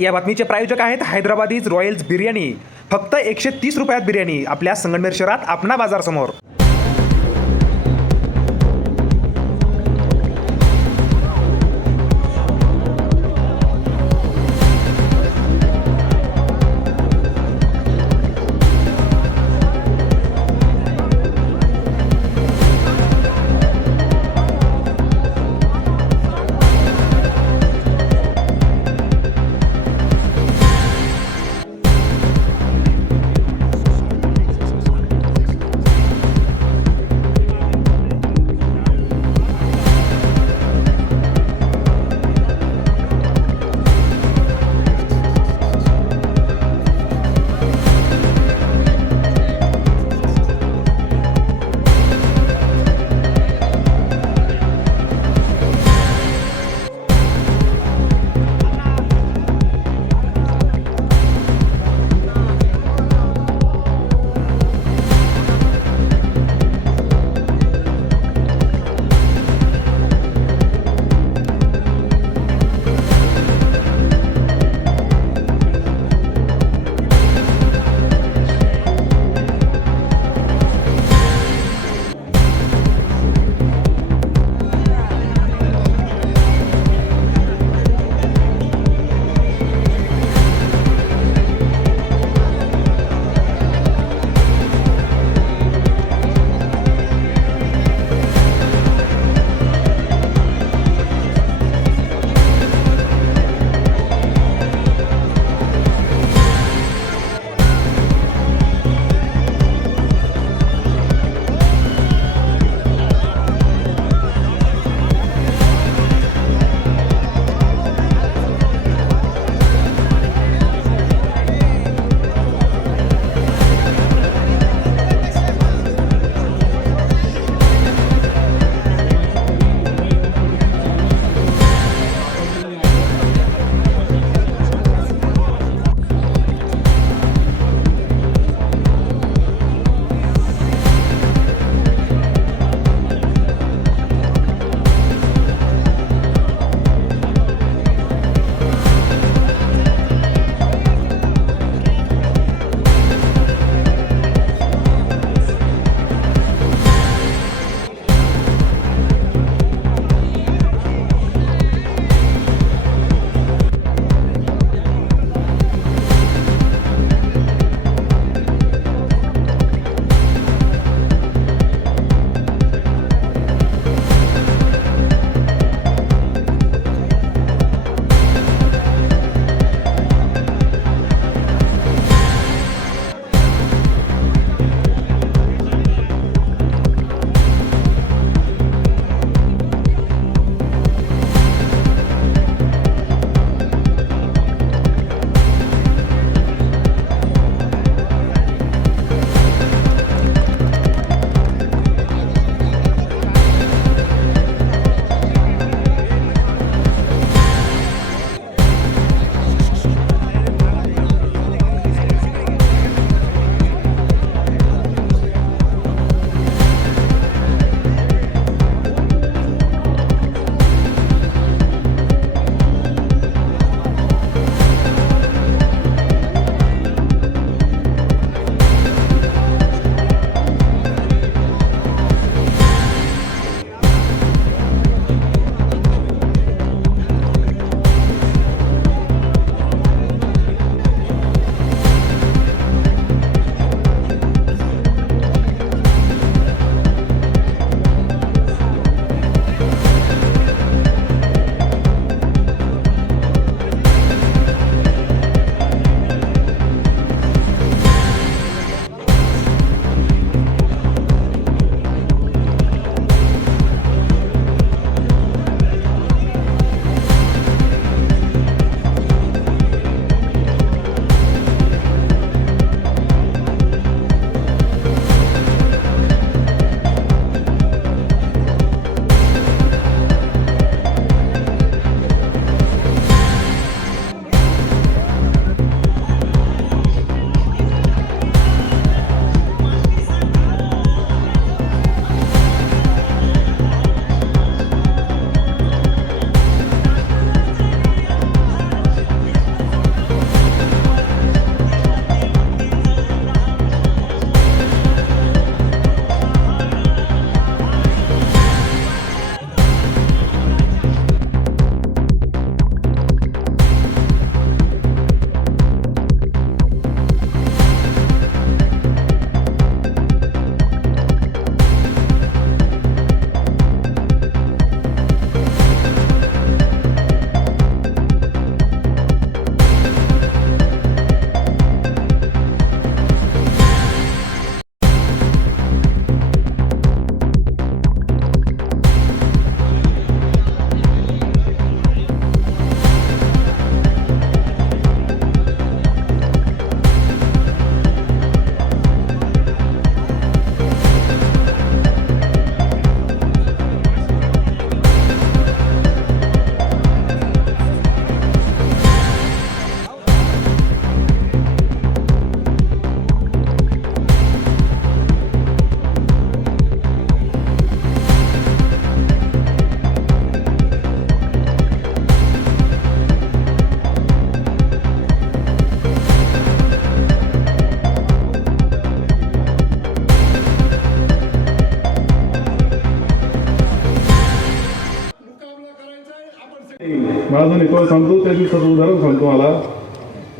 या बातमीचे प्रायोजक आहेत हैदराबादीज रॉयल्स बिर्याणी. फक्त एकशे तीस रुपयात बिर्याणी आपल्या संगमनेर शहरात आपणा बाजारसमोर.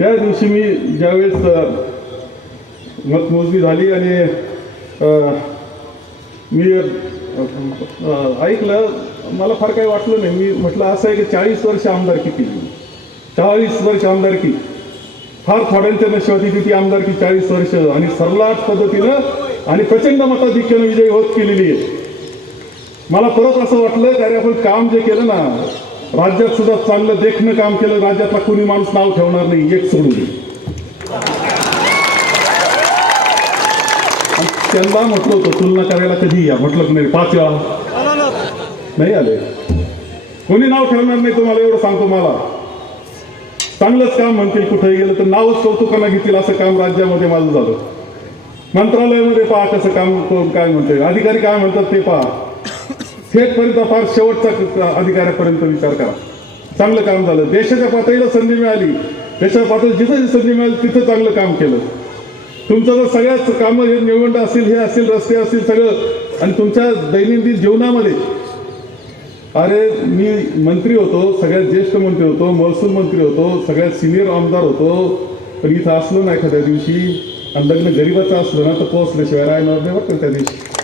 या दिवशी मी ज्यावेळेस मतमोजणी झाली आणि मी ऐकलं मला फार काही वाटलं नाही. मी म्हटलं असं आहे की चाळीस वर्ष आमदारकी केली. चाळीस वर्ष आमदारकी. फार थोड्यांच्या नशिबात होती ती आमदारकी चाळीस वर्ष. आणि सरलाट पद्धतीनं आणि प्रचंड मताधिक्यानं विजयी होत केलेली आहे. मला परत असं वाटलं कारण आपण काम जे केलं ना राज्यात सुद्धा चांगलं देखणं काम केलं राज्यातला कोणी माणूस नाव ठेवणार नाही एक सोडून त्यांना म्हटलं होतं तुलना करायला कधी या? म्हटलं की नाही पाच वेळा. नाही आले. कोणी नाव ठेवणार नाही तुम्हाला एवढं सांगतो मला. चांगलंच काम म्हणतील कुठेही गेलं तर नावच कौतुकांना घेतील असं काम राज्यामध्ये माझं झालं. मंत्रालयामध्ये पहा कसं काम काय म्हणते अधिकारी काय म्हणतात ते पहा. थेटपर्यंत फार शेवटचा अधिकाऱ्यापर्यंत विचार करा. चांगलं काम झालं. देशाच्या पातळीला संधी मिळाली. देशाच्या पातळीला जिथं जी संधी मिळाली तिथं चांगलं काम केलं. तुमचं जर सगळ्याच कामं हे निवडणं असतील हे असतील रस्ते असतील सगळं आणि तुमच्या दैनंदिन जीवनामध्ये अरे मी मंत्री होतो सगळ्यात ज्येष्ठ मंत्री होतो महसूल मंत्री होतो सगळ्यात सिनियर आमदार होतो पण इथं असलो ना एखाद्या दिवशी आणि लग्न गरीबाचं असलं ना तर पोहोचल्याशिवाय राहणार नाही बरं त्या दिवशी.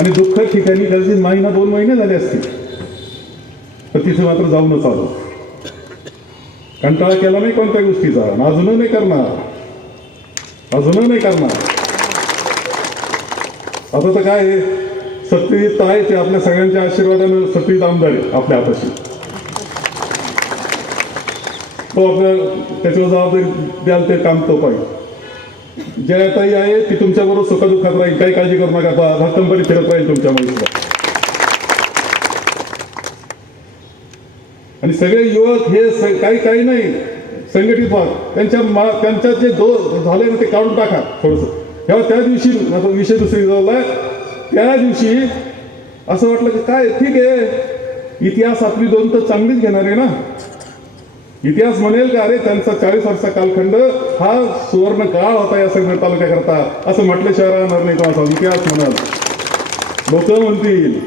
आणि दुःख ठिकाणी कदाचित महिना दोन महिने झाले असतील. तर तिथे मात्र जाऊनच आलो कंटाळा केला नाही कोणत्या गोष्टीचा? अजूनही नाही करणार. अजूनही नाही करणार. आता तर काय आहे? सत्तेत तर आहे ते आपल्या सगळ्यांच्या आशीर्वादानं सत्यजित आमदार आहे आपल्या हाताशी. तो आपल्या त्याच्यावर जबाबदारी द्याल ते काम तो पाहिजे. जयाताई आहे ती तुमच्याबरोबर सुखदुःखात राहील. काही काळजी करू नका बा- भक्कमपणे फिरत राहील तुमच्यामुळे आणि सगळे युवक हे काही काही नाही. संघटित भाग. त्यांच्या मा- त्यांच्यात जे दो झाले ना ते काढून टाका थोडस. तेव्हा त्या दिवशी आता विषय दुसरी झाला त्या दिवशी असं वाटलं की काय ठीक आहे. इतिहास आपली दोन तर चांगलीच घेणार आहे ना. इतिहास म्हणेल का अरे त्यांचा चाळीस वर्षाचा कालखंड हा सुवर्ण काळ होता या संघ तालुक्याकरता. असं म्हटलं राहणार नाही तो असा इतिहास म्हणाल. लोक म्हणतील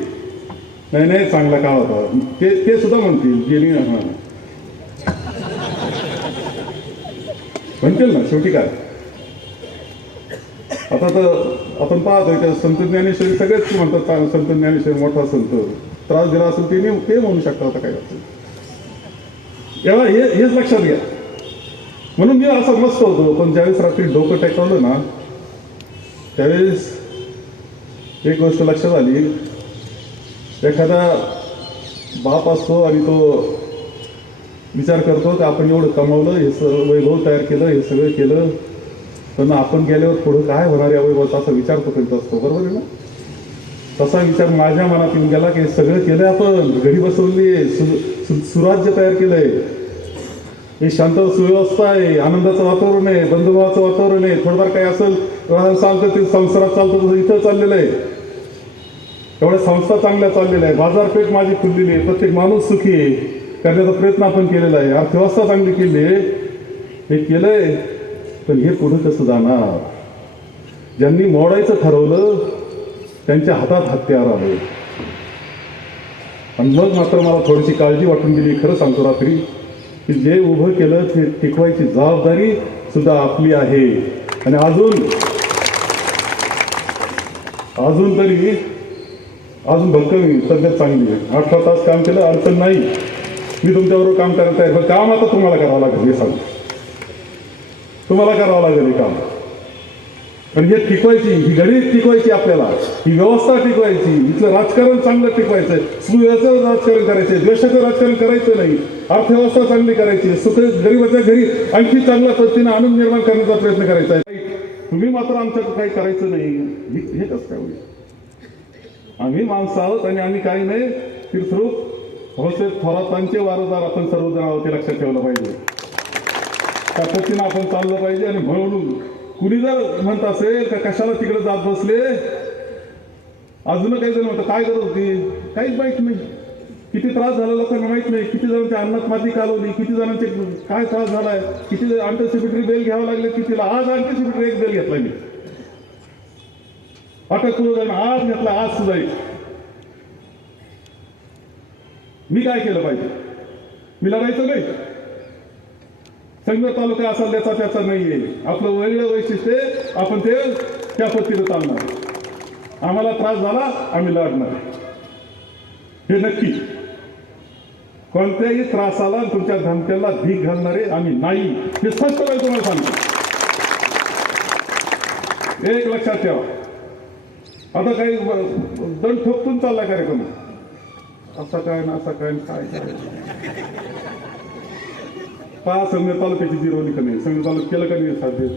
नाही नाही चांगला काळ होता. ते ते सुद्धा म्हणतील गेली म्हणतील ना शेवटी काय? आता तर आपण पाहतोय त्या संत ज्ञानेश्वरी सगळेच म्हणतात संत ज्ञानेश्वरी मोठा संत. त्रास दिला असेल ते ते म्हणू शकता आता काय असेल तेव्हा हे हेच लक्षात घ्या. म्हणून मी असं मस्त होतो पण ज्यावेळेस रात्री डोकं टेकवलं ना त्यावेळेस एक गोष्ट लक्षात आली. एखादा बाप असतो आणि तो विचार करतो की आपण एवढं कमावलं हे सगळं वैभव तयार केलं हे सगळं केलं पण आपण गेल्यावर पुढं काय होणार या वैभवाचा असा विचार तो करीत असतो. बरोबर आहे ना? तसा विचार माझ्या मनात येऊन गेला की सगळं केलंय आपण. घडी बसवली सु- सुराज्य तयार केलंय. हे शांत सुव्यवस्था आहे आनंदाचं वातावरण आहे बंधुभावाचं वातावरण आहे. थोडंफार काही असेल चालतं ते संसारात चालतं तसं इथं चाललेलं आहे. एवढ्या संस्था चांगल्या चाललेल्या आहे बाजारपेठ माझी खुललेली आहे. प्रत्येक माणूस सुखी आहे. करण्याचा प्रयत्न आपण केलेला आहे. अर्थव्यवस्था चांगली केली आहे. हे केलंय. पण हे पुढं कसं जाणार? ज्यांनी मोडायचं ठरवलं त्यांच्या हातात हत्यार आले आणि मग मात्र मला थोडीशी काळजी वाटून गेली. खरं सांगतो रात्री की जे उभं केलं ते टिकवायची जबाबदारी सुद्धा आपली आहे. आणि अजून अजून तरी अजून भक्कम आहे, तब्येत चांगली आहे. अठरा तास काम केलं अडचण नाही. मी तुमच्याबरोबर काम करत आहे. पण काम आता तुम्हाला करावं लागेल हे सांग तुम्हाला करावं लागेल हे काम. पण हे टिकवायची ही गणित टिकवायची आपल्याला. ही व्यवस्था टिकवायची. इथलं राजकारण चांगलं टिकवायचं सुव्यवस्थेचं राजकारण करायचं द्वेषाचं राजकारण करायचं नाही. अर्थव्यवस्था चांगली करायची. सुख गरीबाच्या घरी आणखी चांगल्या पद्धतीने आनंद निर्माण करण्याचा प्रयत्न करायचा आहे. तुम्ही मात्र आमच्याकडे काही करायचं नाही. हे- कसं काय होईल? आम्ही माणसं आहोत आणि आम्ही काही नाही. तीर्थरूप भाऊसाहेब थोरातांचे वारसदार आपण सर्वजण आहोत लक्षात ठेवलं पाहिजे. त्या पद्धतीनं आपण चाललं पाहिजे आणि म्हणून कुणी जर म्हणत असेल का कशाला तिकडे जात बसले? अजून काही जण म्हणतात काय गरज होती? काहीच माहीत नाही. किती त्रास झाला लोकांना माहीत नाही. किती जणांची अन्नात माती कालवली किती जणांचे काय त्रास झालाय किती अँटीसिपिटरी बेल घ्यावं लागले कितीला आज अँटीसिपिटरी एक बेल घेतला मी. अटक करू जण आज घेतला आज सुद्धा मी काय केलं पाहिजे? मी लढायचं नाही. संघ तालुका असा त्याचा त्याचा आहे. आपलं वेगळं वैशिष्ट्य आपण ते त्या पद्धतीने चालणार. आम्हाला त्रास झाला आम्ही लढणार. हे नक्की. कोणत्याही त्रासाला तुमच्या धमक्याला भीक घालणारे आम्ही नाही. हे स्पष्टपणे तुम्हाला सांगतो. एक लक्षात ठेवा. आता काही दंड ठोकतून चालला कार्यक्रम. असा काय ना असा काय काय काय? पहा संघ तालुक्याची जिरवली कमी आहे संघ तालुक्यात केलं का नाही साध्य?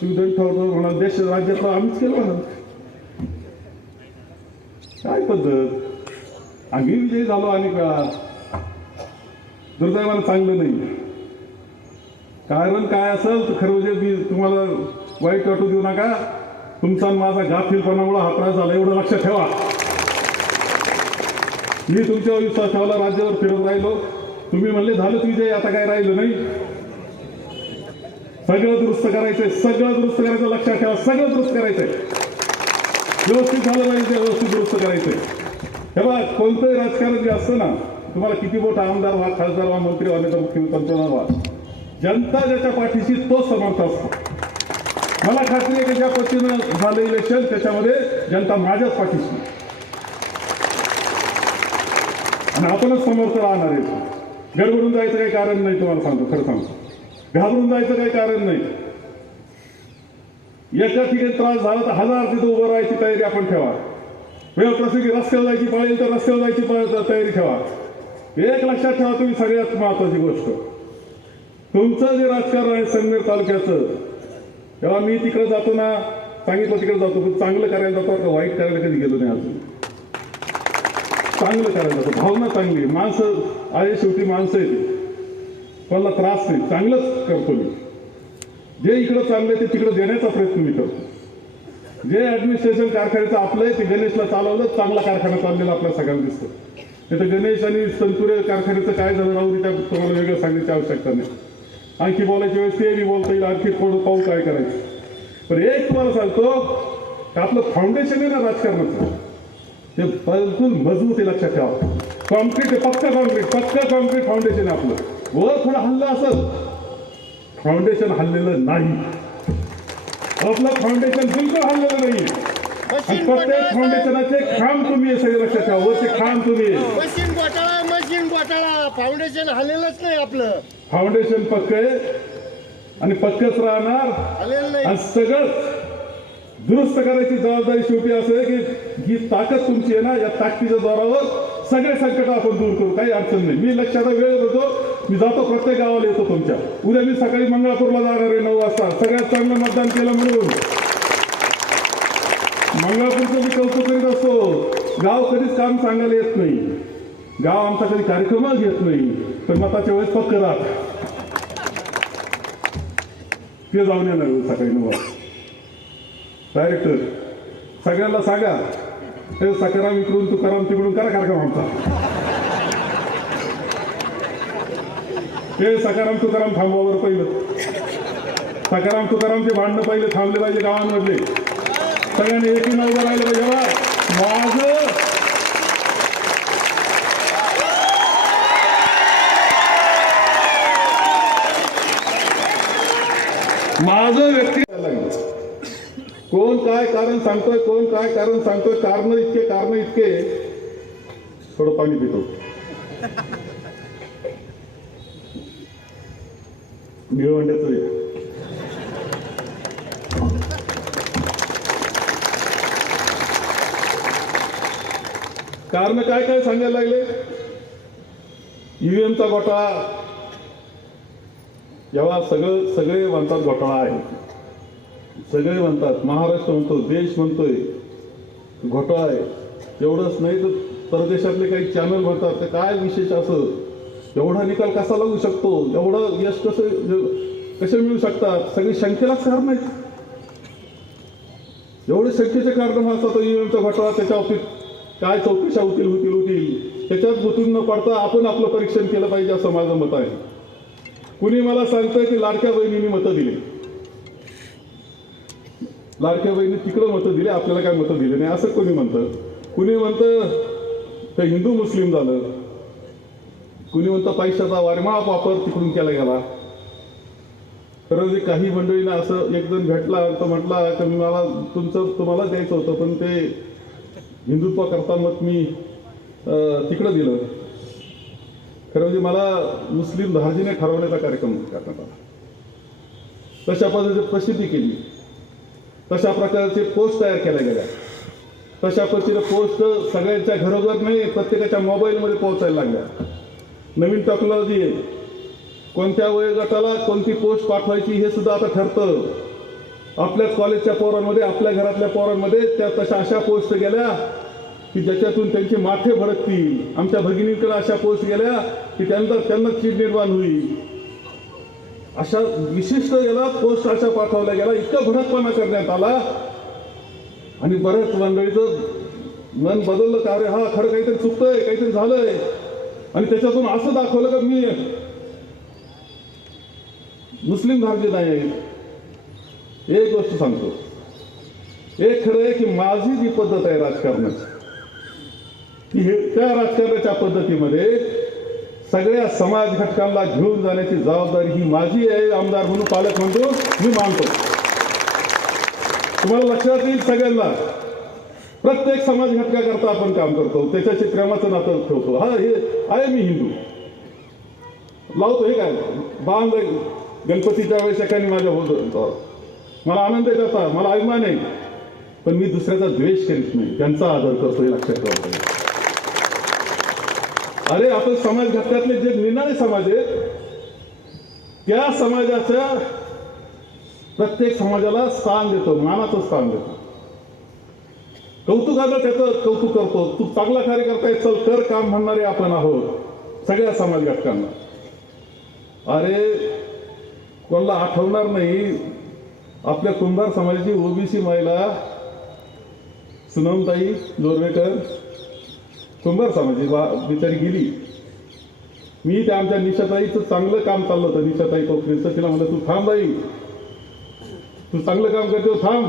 तुम्ही दोन ठेवतो म्हणा देश राज्यातलं आम्हीच केलं म्हणा काय पद्धत? आम्ही विजयी झालो आणि का? दुर्दैवानं चांगलं नाही. कारण काय असेल तर खरं म्हणजे मी तुम्हाला वाईट वाटू देऊ नका. तुमचा आणि माझा गाफीलपणामुळे हा त्रास झाला एवढं लक्षात ठेवा. मी तुमच्यावर विश्वास ठेवला राज्यावर फिरत राहिलो. तुम्ही म्हणले झालं विजय आता काय राहिलं नाही? सगळं दुरुस्त करायचंय सगळं दुरुस्त करायचं लक्षात ठेवा सगळं दुरुस्त करायचंय. व्यवस्थित झालं पाहिजे व्यवस्थित दुरुस्त करायचंय. हे बघा कोणतंही राजकारण जे असतं ना तुम्हाला किती मोठा आमदार व्हा खासदार व्हा मंत्री व्हा नाही तर मुख्यमंत्री पंतप्रधान व्हा जनता ज्याच्या पाठीशी तो समर्थ असतो. मला खात्री आहे की ज्या पद्धतीनं झालं इलेक्शन त्याच्यामध्ये जनता माझ्याच पाठीशी आणि आपणच समर्थ राहणार आहे. गडबडून जायचं काही कारण नाही तुम्हाला सांगतो खरं सांगतो. घाबरून जायचं काही कारण नाही. याच्या ठिकाणी त्रास झाला तर हजार तिथं उभं राहायची तयारी आपण ठेवा. वेळ प्रसंगी रस्त्याला जायची पाळेल तर रस्त्यावर जायची तयारी ठेवा. एक लक्षात ठेवा तुम्ही सगळ्यात महत्वाची गोष्ट. तुमचं जे राजकारण आहे संगमेर तालुक्याचं तेव्हा मी तिकडे जातो ना सांगितलं तिकडे जातो पण चांगलं करायला जातो का वाईट करायला कधी गेलो नाही अजून. चांगलं करायला जातो भावना चांगली माणसं आहे शेवटी माणसं आहेत. कोणाला त्रास नाही. चांगलंच करतो मी. जे इकडं चाललंय ते तिकडं देण्याचा प्रयत्न मी करतो. जे ऍडमिनिस्ट्रेशन कारखान्याचं आपलं आहे ते गणेशला चालवलं चांगला कारखाना चाललेला आपल्या सगळ्यांना दिसतं. नाही तर गणेश आणि संतुरे कारखान्याचं काय झालं राहू त्या तुम्हाला वेगळं सांगण्याची आवश्यकता नाही. आणखी बोलायच्या वेळेस ते बी बोलता येईल आणखी थोडं पाहू काय करायचं? पण एक तुम्हाला सांगतो की आपलं फाउंडेशन आहे ना राजकारणाचं. ते बिलकुल मजबूत आहे लक्षात ठेवा. कॉन्क्रीट आहे पक्का कॉन्क्रीट पक्का कॉन्क्रीट फाउंडेशन आहे आपलं. वर थोडं हल्लं असं फाउंडेशन हल्लेलं नाही. आपलं फाउंडेशन बिलकुल हल्लेलं नाही. प्रत्येक फाउंडेशनाचे खांब तुम्ही सगळे लक्षात ठेवा. वरचे खांब तुम्ही. मशीन घोटाळा मशीन घोटाळा. फाउंडेशन हलेलंच नाही आपलं. फाउंडेशन पक्क आहे. आणि पक्कच राहणार. आणि सगळं दुरुस्त करायची जबाबदारी शेवटी असं आहे की ही ताकद तुमची आहे ना या ताकदीच्या जोरावर सगळे संकट आपण दूर करू. काही अडचण नाही. मी लक्षात वेळ देतो. मी जातो प्रत्येक गावाला येतो तुमच्या. उद्या मी सकाळी मंगळापूरला जाणार आहे नऊ वाजता. सगळ्यात चांगलं मतदान केलं म्हणून. मंगळापूरचं मी कौतुक करीत असतो. गाव कधीच काम सांगायला येत नाही. गाव आमचा कधी कार्यक्रमच घेत नाही. पण मताच्या वेळेस पक्क राहत ते जाऊन येणार सकाळी नऊ वाजता. डायरेक्टर सगळ्यांना सांगा. हे सकाराम इकडून तुकाराम तिकडून करा कार्यक्रम आमचा. हे सकाराम तुकाराम थांबवावर पहिलं. सकाराम तुकारामचे भांडणं पहिले थांबले पाहिजे गावांमधले. सगळ्यांनी एकीनं उभं राहिलं पाहिजे. बा माझं माझं व्यक्ती काय कारण सांगतोय कोण काय कारण सांगतोय कारण इतके कारण इतके. थोडं पाणी पितो. निळवंड्याचं कारण काय काय सांगायला लागले? ईव्हीएमचा घोटाळा. जेव्हा सगळं सगळे म्हणतात घोटाळा आहे. सगळे म्हणतात महाराष्ट्र म्हणतो देश म्हणतोय घोटाळा. आहे एवढंच नाही तर परदेशातले काही चॅनल म्हणतात ते काय विशेष असं? एवढा निकाल कसा लागू शकतो? एवढं यश कसं कसे मिळू शकतात? सगळी शंकेलाच कारण आहेत. एवढे शंकेचे कारण असतात ईव्हीएमचा घोटाळा त्याच्या बाबतीत काय चौकशा होतील होतील होतील? त्याच्यात गुंतून न पडता आपण आपलं परीक्षण केलं पाहिजे असं माझं मत आहे. कुणी मला सांगतंय की लाडक्या बहिणींनी मतं दिली. लाडक्या बहिणी तिकडं मतं दिले आपल्याला काय मतं दिले नाही? असं कोणी म्हणतं? कुणी म्हणतं ते हिंदू मुस्लिम झालं. कुणी म्हणतं पैशाचा वारमाळा वापर तिकडून केला गेला. खरं म्हणजे काही मंडळींना असं एक जण भेटला तर म्हटला की मी मला तुमचं तुम्हाला द्यायचं होतं पण ते हिंदुत्व करता मग मी तिकडं दिलं. खरं म्हणजे मला मुस्लिम धार्जीने ठरवण्याचा कार्यक्रम करण्यात आला. तशा पद्धतीने प्रसिद्धी केली. तशा प्रकारचे पोस्ट तयार केल्या गेल्या. तशा पद्धतीने पोस्ट सगळ्यांच्या घरोघर नाही प्रत्येकाच्या मोबाईलमध्ये पोहोचायला लागल्या. नवीन टेक्नॉलॉजी आहे कोणत्या वयोगटाला कोणती पोस्ट पाठवायची हे सुद्धा आता ठरतं. आपल्याच कॉलेजच्या पोरांमध्ये आपल्या घरातल्या पोरांमध्ये त्या तशा अशा पोस्ट गेल्या की ज्याच्यातून त्यांची माथे भडकतील. आमच्या भगिनींकडे अशा पोस्ट गेल्या की त्यांना त्यांना चीड निर्माण होईल. अशा विशिष्ट याला पोस्ट अशा पाठवल्या गेला इतका भडकपणा करण्यात आला. आणि बऱ्याच मंडळीचं मन बदललं का अरे हा खरं काहीतरी चुकतंय काहीतरी झालंय. आणि त्याच्यातून असं दाखवलं का मी मुस्लिम धार्मिक नाही आहे. एक गोष्ट सांगतो. एक खरं आहे की माझी जी पद्धत आहे राजकारणाची हे त्या राजकारणाच्या पद्धतीमध्ये सगळ्या समाज घटकांना घेऊन जाण्याची जबाबदारी ही माझी आहे आमदार म्हणून पालक म्हणतो मी मानतो. तुम्हाला लक्षात येईल सगळ्यांना प्रत्येक समाज घटकाकरता आपण काम करतो त्याच्याशी प्रेमाचं नातं ठेवतो. हा हे आहे मी हिंदू. लावतो हे काय? बांध गणपतीच्या वेळेस एकाने माझ्या होत मला आनंद आहे त्याचा मला अभिमान आहे. पण मी दुसऱ्याचा द्वेष करीत नाही. त्यांचा आदर करतो हे लक्षात ठेवा. अरे आपण समाज घटकातले जे निनाळे समाज आहेत त्या समाजाच्या प्रत्येक समाजाला स्थान देतो मानाचं स्थान देतो. कौतुकाचं त्याचं कौतुक करतो. तू चांगला कार्य करताय चल कर काम म्हणणारे आपण आहोत सगळ्या समाज घटकांना. अरे कोणाला आठवणार नाही आपल्या कुंभार समाजाची ओबीसी महिला सुनमताई जोरवेकर सुंदर समाजी बा बिचारी गेली. मी त्या आमच्या निशाताईचं चांगलं काम चाललं होतं. निशाताई कोकरेचं तिला म्हणलं तू थांब बाई. तू चांगलं काम करते थांब.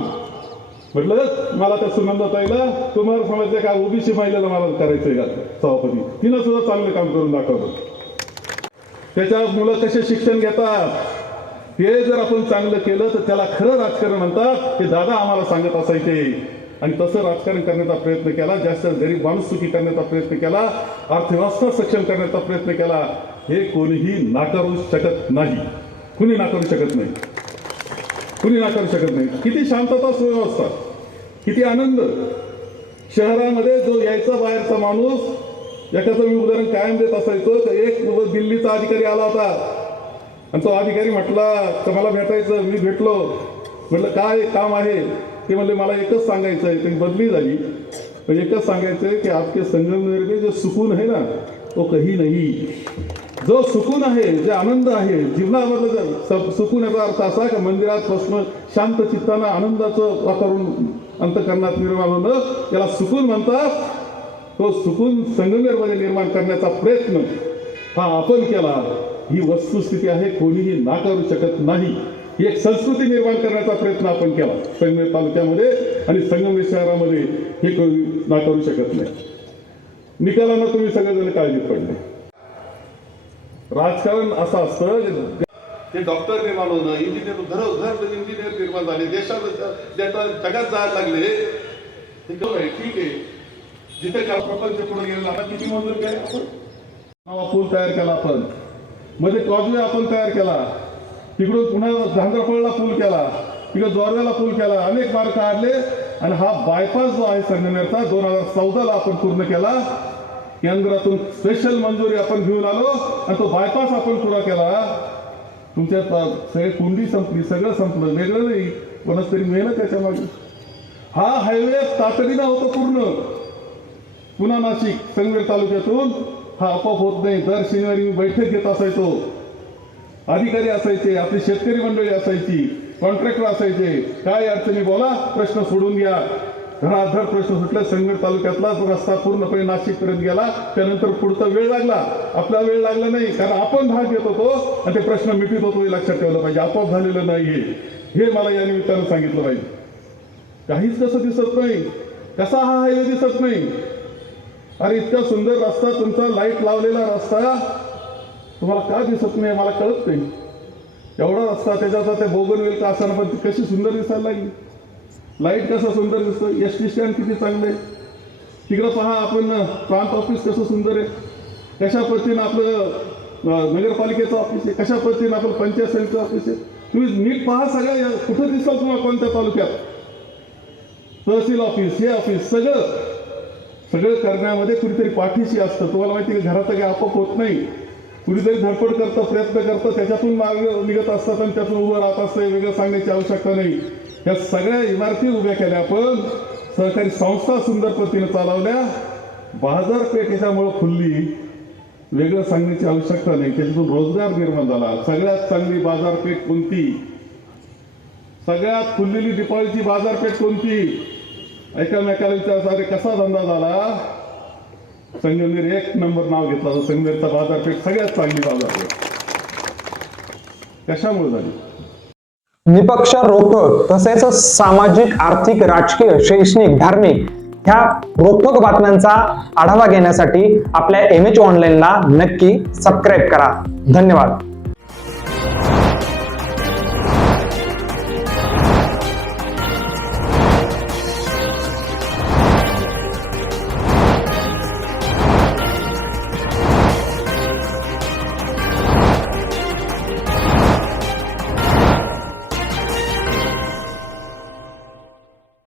म्हटलं मला त्या सुनंदाताईला कुमार समाजच्या काय ओबीसी महिलेला मला करायचंय का सभापती? तिनं सुद्धा चांगलं काम करून दाखवलं. त्याच्या मुलं कसे शिक्षण घेतात? ते जर आपण चांगलं केलं तर त्याला खरं राजकारण म्हणतात ते दादा आम्हाला सांगत असायचे. आणि तसं राजकारण करण्याचा प्रयत्न केला जास्त गरीब माणूस सुखी करण्याचा प्रयत्न केला अर्थव्यवस्था सक्षम करण्याचा प्रयत्न केला हे कोणीही नाकारू शकत नाही. कुणी नाकारू शकत नाही? कुणी नाकारू शकत नाही? किती शांतता सुव्यवस्था किती आनंद. शहरामध्ये जो यायचा बाहेरचा माणूस एखादं मी उदाहरण कायम देत असायचं तर एक दिल्लीचा अधिकारी आला होता. आणि तो अधिकारी म्हटला तर मला भेटायचं मी भेटलो. म्हटलं काय काम आहे? ते म्हणले मला एकच सांगायचं आहे ती बदली झाली. पण एकच सांगायचं आहे की आपके संगमनेर में जो सुकून आहे ना तो कही नाही. जो सुकून आहे जे आनंद आहे जीवनामधलं जर स- सुकून याचा अर्थ असा की मंदिरात बसणं शांत चित्तानं आनंदाचं वातावरण अंतकरणात निर्माण होणं याला सुकून म्हणतात तो सुकून संगमेरमध्ये निर्माण करण्याचा प्रयत्न हा आपण केला. ही वस्तुस्थिती आहे कोणीही नाकारू शकत नाही. एक संस्कृती निर्माण करण्याचा प्रयत्न आपण केला संगमेर तालुक्यामध्ये आणि संगमेर शहरामध्ये हे नाकारू शकत नाही. निकालांना तुम्ही सगळेजण काळजीत पडले. राजकारण असं असतं ते डॉक्टर निर्माण होणं इंजिनियर घरोघर इंजिनियर निर्माण झाले देशात जगात जायला लागले हे आहे, ठीक आहे. जिथे प्रपंच पुढे गेलेला आता किती मंजूर काय आपण? पूल तयार केला आपण. मध्ये कॉजवे आपण तयार केला. तिकडून पुन्हा झांद्रफळला पूल केला तिकडे जोरव्याला पूल केला अनेक मार्ग काढले. आणि हा बायपास जो आहे संगमेरचा दोन हजार चौदाला आपण पूर्ण केला. केंद्रातून स्पेशल मंजुरी आपण घेऊन आलो आणि तो बायपास आपण पुरा केला. तुमच्या सगळे कुंडी संपली सगळं संपलं. वेगळं नाही कोणाच तरी मेलं त्याच्यामागे. हा हायवे तातडीनं होतो पूर्ण. पुन्हा नाशिक संगमेर तालुक्यातून हा आपोआप होत नाही. दर शनिवारी बैठक घेत असायचो. अधिकारी असायचे आपली शेतकरी मंडळी असायची कॉन्ट्रॅक्टर असायचे. काय अडचणी बोला प्रश्न सोडून घ्या धडाधड प्रश्न सुटला संगड तालुक्यातला तो रस्ता पूर्णपणे नाशिक पर्यंत गेला त्यानंतर पुढचा वेळ लागला. आपला वेळ लागला नाही कारण आपण भाग घेत होतो आणि ते प्रश्न मिटवित होतो हे लक्षात ठेवलं पाहिजे. आपोआप झालेलं नाही हे. मला या निमित्तानं सांगितलं पाहिजे. काहीच कसं दिसत नाही. कसा हा हायवे दिसत नाही? अरे इतका सुंदर रस्ता तुमचा लाइट लावलेला रस्ता तुम्हाला का दिसत नाही मला कळत नाही. एवढा रस्ता ते आता बोगनवेल का असताना पण ती कशी सुंदर दिसायला लागली. लाइट कसं सुंदर दिसतं एस टी स्टँड किती चांगलं आहे. तिकडं पहा आपण प्रांत ऑफिस कसं सुंदर आहे. कशा पद्धतीनं आपलं नगरपालिकेचं ऑफिस आहे कशा पद्धतीनं आपलं पंचायत समितीचं ऑफिस आहे. तुम्ही नीट पहा सगळ्या या- कुठं दिसतात तुम्हाला कोणत्या तालुक्यात? तहसील ऑफिस हे ऑफिस सगळं. सगळं करण्यामध्ये कुणीतरी पाठीशी असतं. तुम्हाला माहिती आहे का घरात काही आपोआप होत नाही. कुणीतरी धडपड करतं प्रयत्न करतं त्याच्यातून मार्ग निघत असतात आणि त्यातून उभं राहत असतं वेगळं सांगण्याची आवश्यकता नाही. या सगळ्या इमारती उभ्या केल्या आपण सहकारी संस्था सुंदर पद्धतीने चालवल्या. बाजारपेठ याच्यामुळं खुलली. वेगळं सांगण्याची आवश्यकता नाही. त्याच्यातून रोजगार निर्माण झाला. सगळ्यात चांगली बाजारपेठ कोणती? सगळ्यात खुललेली दिपाळीची बाजारपेठ कोणती? ऐकामेकाला विचारसा अरे कसा धंदा झाला? संगमनेर एक नंबर नाव घेतला जातं संगमनेरचा बाजारपेठ सगळ्यात चांगली बाजारपेठ कशामुळे झाली? निपक्ष रोखक तसेच सामाजिक आर्थिक राजकीय शैक्षणिक धार्मिक ह्या रोखक बातम्यांचा आढावा घेण्यासाठी आपल्या एम एच ऑनलाईनला नक्की सबस्क्राईब करा. धन्यवाद.